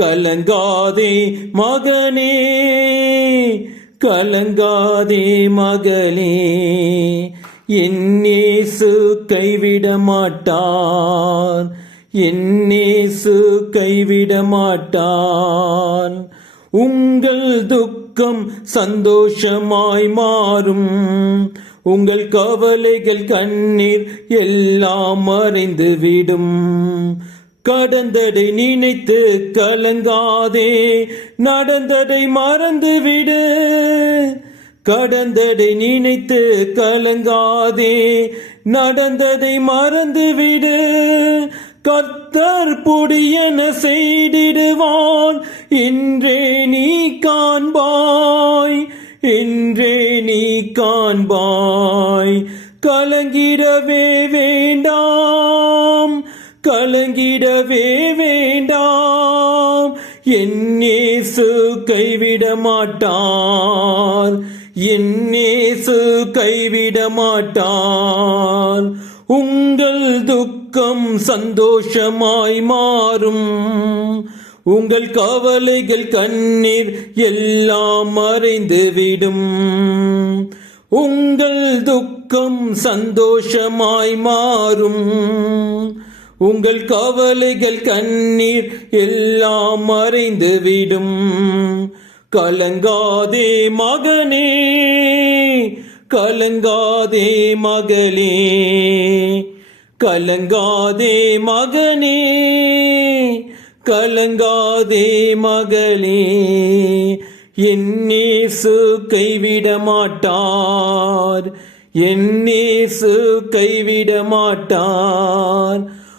கலங்காதே மகனே கலங்காதே மகளே. என்னேசு கைவிட மாட்டான் என்னேசு கைவிட மாட்டான் உங்கள் துக்கம் சந்தோஷமாய் மாறும். உங்கள் கவலைகள் கண்ணீர் எல்லாம் மறைந்துவிடும். கடந்ததை நினைத்து கலங்காதே. நடந்ததை மறந்துவிடு. கடந்ததை நினைத்து கலங்காதே. நடந்ததை மறந்துவிடு. கர்த்தர் பொடியன செய்திடுவான் இன்றே நீ காண்பாய். இன்றே நீ காண்பாய். கலங்கிடவே வேண்டாம். கலங்கிடவே வேண்டாம். என்னேசு கைவிட மாட்டார் என்னேசு கைவிட மாட்டார் உங்கள் துக்கம் சந்தோஷமாய் மாறும். உங்கள் கவலைகள் கண்ணீர் எல்லாம் மறைந்துவிடும் உங்கள் துக்கம் சந்தோஷமாய் மாறும். உங்கள் கவலைகள் கண்ணீர் எல்லாம் மறைந்துவிடும். கலங்காதே மகனே கலங்காதே மகளே கலங்காதே மகனே கலங்காதே மகளே. என்னேசு கைவிட மாட்டார் என்னேசு கைவிட மாட்டார்.